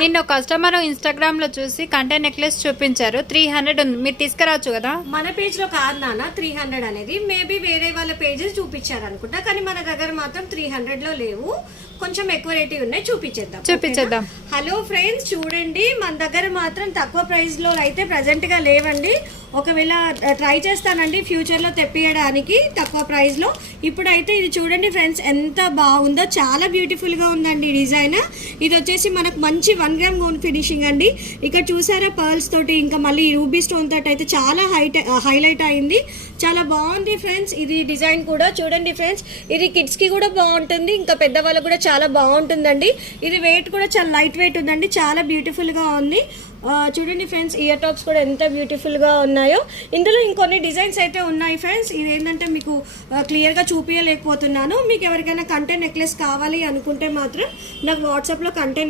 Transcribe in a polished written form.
నిన్న customer Instagram లో చూసి కంటే నెక్లెస్ చూపించారు 300 ఉంది, మీరు తీసుకురావచ్చు కదా. మన పేజ్ లో కాదు నాన్న 300 అనేది, మేబీ వేరే వాళ్ళ పేజెస్ చూపించారు అనుకుంటా, కానీ మన దగ్గర మాత్రం 300 లో లేవు, కొంచెం ఎక్కువ రేట్ ఉన్నాయి. చూపించేద్దాం. హలో ఫ్రెండ్స్, చూడండి మన దగ్గర మాత్రం తక్కువ ప్రైస్ లో అయితే ప్రెసెంట్ గా లేవండి. ఒకవేళ ట్రై చేస్తానండి ఫ్యూచర్ లో తెప్పియడానికి తక్కువ ప్రైస్ లో. ఇప్పుడైతే ఇది చూడండి ఫ్రెండ్స్, ఎంత బాగుందో, చాలా బ్యూటిఫుల్ గా ఉందండి డిజైన్. ఇది వచ్చేసి మనకు మంచి 1 గ్రామ్ గోల్డ్ ఫినిషింగ్ అండి. ఇక్కడ చూసారా పర్ల్స్ తోటి, ఇంకా మళ్ళీ రూబీ స్టోన్ తోటి అయితే చాలా హైలైట్ అయింది. చాలా బాగుంది ఫ్రెండ్స్. ఇది డిజైన్ కూడా చూడండి ఫ్రెండ్స్, ఇది కిడ్స్ కి కూడా బాగుంటుంది, ఇంకా పెద్దవాళ్ళకు కూడా చాలా బాగుంటుందండి. ఇది వెయిట్ కూడా చాలా లైట్ వెయిట్ ఉందండి, చాలా బ్యూటిఫుల్ గా ఉంది. చూడండి ఫ్రెండ్స్, ఇయర్ టాప్స్ కూడా ఎంత బ్యూటిఫుల్ గా ఉన్నాయో. ఇందులో ఇంకొన్ని డిజైన్స్ అయితే ఉన్నాయి ఫ్రెండ్స్. ఇది ఏంటంటే మీకు క్లియర్ గా చూపించలేకపోతున్నాను. మీకు ఎవరికైనా కంటే నెక్లెస్ కావాలి అనుకుంటే మాత్రం నాకు వాట్సాప్ లో కంటే